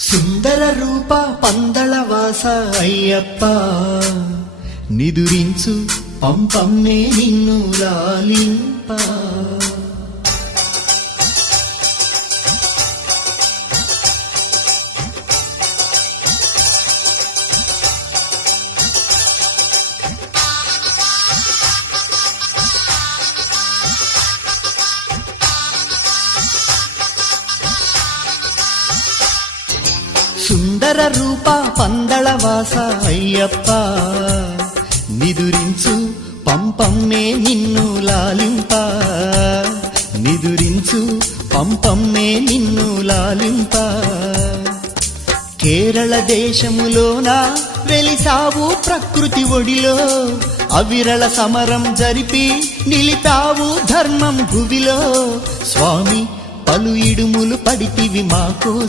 సుందర రూప పందళవాస అయ్యప్ప నిదురించు పంపమ్మే నిన్ను లాలింప. సుందర రూప పందళవాస అయ్యప్ప నిదురించు పంపమ్మే నిన్ను లాలింప. నిదురించు పంపమ్మే నిన్ను లాలింప. కేరళ దేశములోన వెలిసావు ప్రకృతి ఒడిలో, అవిరళ సమరం జరిపి నిలిపావు ధర్మం భువిలో. స్వామి పలు ఇడుములు పడితివి మాకో